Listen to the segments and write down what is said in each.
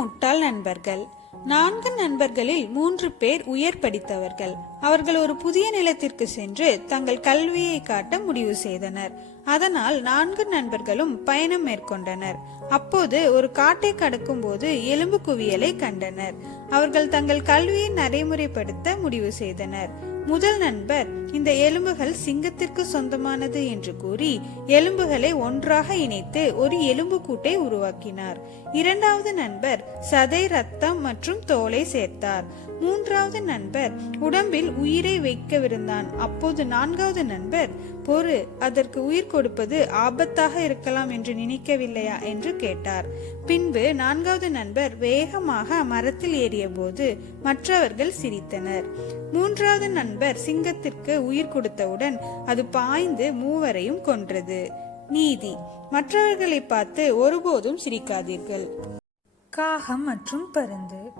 முட்டாள் நண்பர்கள். நான்கு நண்பர்களில் மூன்று பேர் உயர் படித்தவர்கள். அவர்கள் ஒரு புதிய நிலத்திற்கு சென்று தங்கள் கல்வியை காட்ட முடிவு செய்தனர். அதனால் நான்கு நண்பர்களும் பயணம் மேற்கொண்டனர். அப்போது ஒரு காட்டை கடக்கும் போது எலும்பு குவியலை கண்டனர். அவர்கள் தங்கள் கல்வியை நடைமுறைப்படுத்த முடிவு செய்தனர். முதல் நண்பர் இந்த எலும்புகள் சிங்கத்திற்கு சொந்தமானது என்று கூறி எலும்புகளை ஒன்றாக இணைத்து ஒரு எலும்பு கூட்டை உருவாக்கினார். இரண்டாவது நண்பர் சதை ரத்தம் மற்றும் தோலை சேர்த்தார். மூன்றாவது நண்பர் உடம்பில் உயிரை வைக்கவிருந்தான். அப்போது நான்காவது நண்பர் பொறு அதற்கு உயிர் கொடுப்பது ஆபத்தாக இருக்கலாம் என்று நினைக்கவில்லையா? என்று கேட்டார். பின்பு நான்காவது நண்பர் வேகமாக மரத்தில் ஏறியபோது மற்றவர்கள் சிரித்தனர். மூன்றாவது நண்பர் சிங்கத்திற்கு உயிர் கொடுத்தவுடன் அது பாய்ந்து மூவரையும் கொன்றது. நீதி. மற்றவர்களை பார்த்து ஒருபோதும் சிரிக்காதீர்கள். காகம் மற்றும் பருந்து.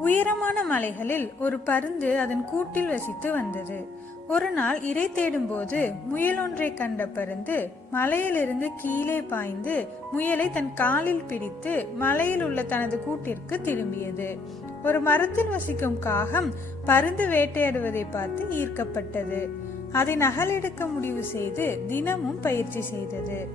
உயரமான மலைகளில் ஒரு பருந்து அதன் கூட்டில் வசித்து வந்தது. ஒரு நாள் இரை தேடும்போது முயல் ஒன்றை கண்ட பருந்து மலையிலிருந்து கீழே பாய்ந்து முயலை தன் காலில் பிடித்து மலையில் உள்ள தனது கூட்டிற்கு திரும்பியது. ஒரு மரத்தில் வசிக்கும் காகம் பருந்து வேட்டையாடுவதை பார்த்து ஈர்க்கப்பட்டது. அதை நகலெடுக்க முடிவு செய்து தினமும் பயிற்சி செய்தது.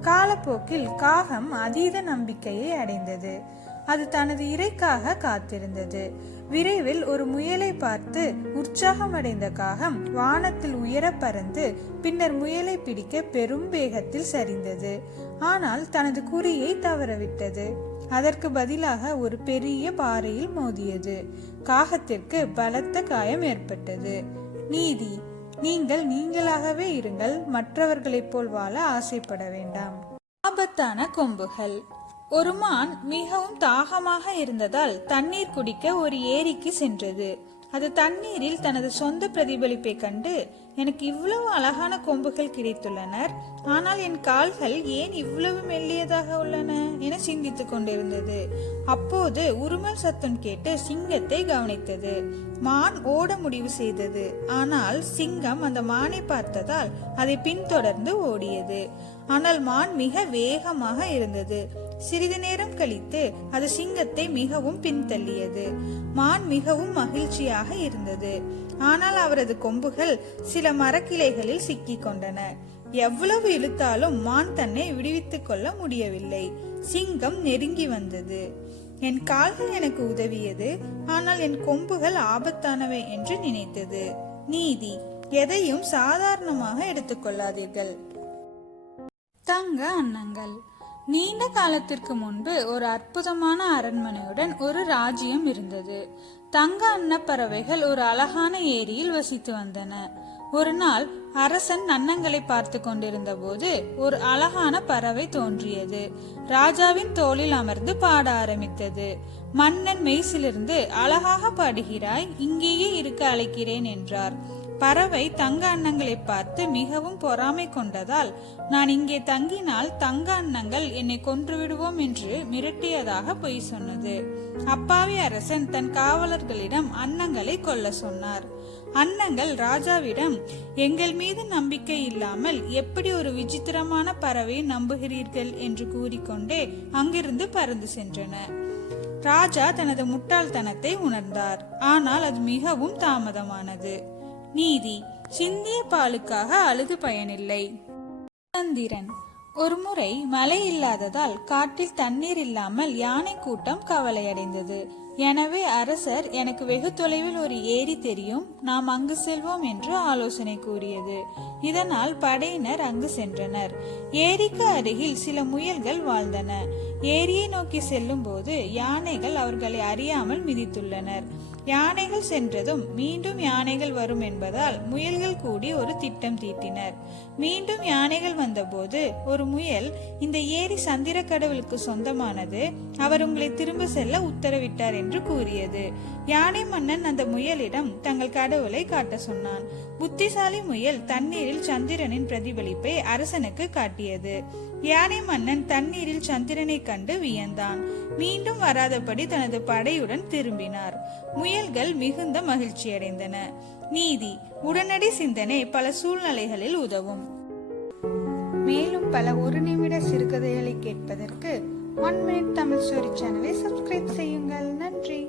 காலப்போக்கில் காகம் அதீத நம்பிக்கையை அடைந்தது. அது தனது இரைக்காக காத்திருந்தது. விரைவில் ஒரு முயலை பார்த்து உற்சாகமடைந்த காகம் வானத்தில் உயர பறந்து பின்னர் முயலை பிடிக்க பெரும் வேகத்தில் சரிந்தது. ஆனால் தனது குறியை தவறவிட்டது. அதற்கு பதிலாக ஒரு பெரிய பாறையில் மோதியது. காகத்திற்கு பலத்த காயம் ஏற்பட்டது. நீதி நீங்கள் நீங்களாகவே இருங்கள். மற்றவர்களைப் போல் வாழ ஆசைப்பட வேண்டாம். ஆபத்தான கொம்புகள். ஒரு மான் மிகவும் தாகமாக இருந்ததால் தண்ணீர் குடிக்க ஒரு ஏரிக்கு சென்றது. அது தண்ணீரில் தனது சொந்த பிரதிபலிப்பை கண்டு எனக்கு இவ்வளவு அழகான கொம்புகள் கிடைத்துள்ளனர் ஆனால் என் கால்கள் ஏன் இவ்வளவு மெல்லியதாக உள்ளன? என சிந்தித்துக் கொண்டிருந்தது. அப்போது உருமல் சத்தம் கேட்டு சிங்கத்தை கவனித்தது. மான் ஓட முடிவு செய்தது. ஆனால் சிங்கம் அந்த மானை பார்த்ததால் அதை பின்தொடர்ந்து ஓடியது. ஆனால் மான் மிக வேகமாக இருந்தது. சிறிது நேரம் கழித்து அது சிங்கத்தை மிகவும் பின்தள்ளியது. மான் மிகவும் மகிழ்ச்சியாக இருந்தது. ஆனால் அவரது கொம்புகள் சில மரக்கிளைகளில் சிக்கிக் கொண்டன. எவ்வளவு இழுத்தாலும் மான் தன்னை விடுவித்துக் கொள்ள முடியவில்லை. சிங்கம் நெருங்கி வந்தது. என் கால்கள் எனக்கு உதவியது. ஆனால் என் கொம்புகள் ஆபத்தானவை என்று நினைத்தது. நீதி எதையும் சாதாரணமாக எடுத்துக்கொள்ளாதீர்கள் தங்க அன்னங்கள். நீண்ட காலத்திற்கு முன்பு ஒரு அற்புதமான அரண்மனையுடன் ஒரு ராஜ்யம் இருந்தது. தங்க அன்னப்பறவைகள் ஒரு அழகான ஏரியில் வசித்து வந்தன. ஒரு நாள் அரசன் அன்னங்களை பார்த்து கொண்டிருந்த போது ஒரு அழகான பறவை தோன்றியது. ராஜாவின் தோளில் அமர்ந்து பாட ஆரம்பித்தது. மன்னன் மெய்சிலிருந்து அழகாக பாடுகிறாய் இங்கேயே இருக்க அழைக்கிறேன் என்றார். பறவை தங்க அன்னங்களை பார்த்து மிகவும் பொறாமை கொண்டதால் நான் இங்கே தங்கினால் தங்க அன்னங்கள் என்னை கொன்றுவிடுவோம் என்று மிரட்டியதாக பொய் சொன்னது. அப்பாவி அரசன் தன் காவலர்களிடம் அன்னங்களை கொல்ல சொன்னார். அன்னங்கள் ராஜாவிடம் எங்கள் மீது நம்பிக்கை இல்லாமல் எப்படி ஒரு விசித்திரமான பறவை நம்புகிறீர்கள்? என்று கூறிக்கொண்டே அங்கிருந்து பறந்து சென்றன. ராஜா தனது முட்டாள்தனத்தை உணர்ந்தார். ஆனால் அது மிகவும் தாமதமானது. நீதி சிந்திய பாலுக்காக அழுது பயனில்லை. சந்திரன் ஒரு முறை மழை இல்லாததால் காட்டில் தண்ணீர் இல்லாமல் யானை கூட்டம் கவலையடைந்தது. எனவே அரசர் எனக்கு வெகு தொலைவில் ஒரு ஏரி தெரியும் நாம் அங்கு செல்வோம் என்று ஆலோசனை கூறியது. இதனால் படையினர் அங்கு சென்றனர். ஏரிக்கு அருகில் சில முயல்கள் வாழ்ந்தன. ஏரியை நோக்கி செல்லும் போது யானைகள் அவர்களை அறியாமல் மிதித்துள்ளனர். யானைகள் சென்றதும் மீண்டும் யானைகள் வரும் என்பதால் முயல்கள் கூடி ஒரு திட்டம் தீட்டினர். மீண்டும் யானைகள் வந்தபோது ஒரு முயல் இந்த ஏரி சந்திர கடவுளுக்கு சொந்தமானது அவர் உங்களை திரும்ப செல்ல உத்தரவிட்டார் என்று கூறியது. யானை மன்னன் அந்த முயலிடம் தங்கள் கடவுளை காட்ட சொன்னான். புத்திசாலி முயல் தண்ணீரில் சந்திரனின் பிரதிபலிப்பை அரசனுக்கு காட்டியது. யானை மன்னன் தண்ணீரில் சந்திரனை கண்டு வியந்தான். மீண்டும் வராதபடி தனது படையுடன் திரும்பினார். முயல்கள் மிகுந்த மகிழ்ச்சியடைந்தன. நீதி உடனடி சிந்தனை பல சூழ்நிலைகளில் உதவும். மேலும் பல ஒரு நிமிட சிறுகதைகளை கேட்பதற்கு ஒன் மினிட் தமிழ் ஸ்டோரி சேனலை சப்ஸ்கிரைப் செய்யுங்கள். நன்றி.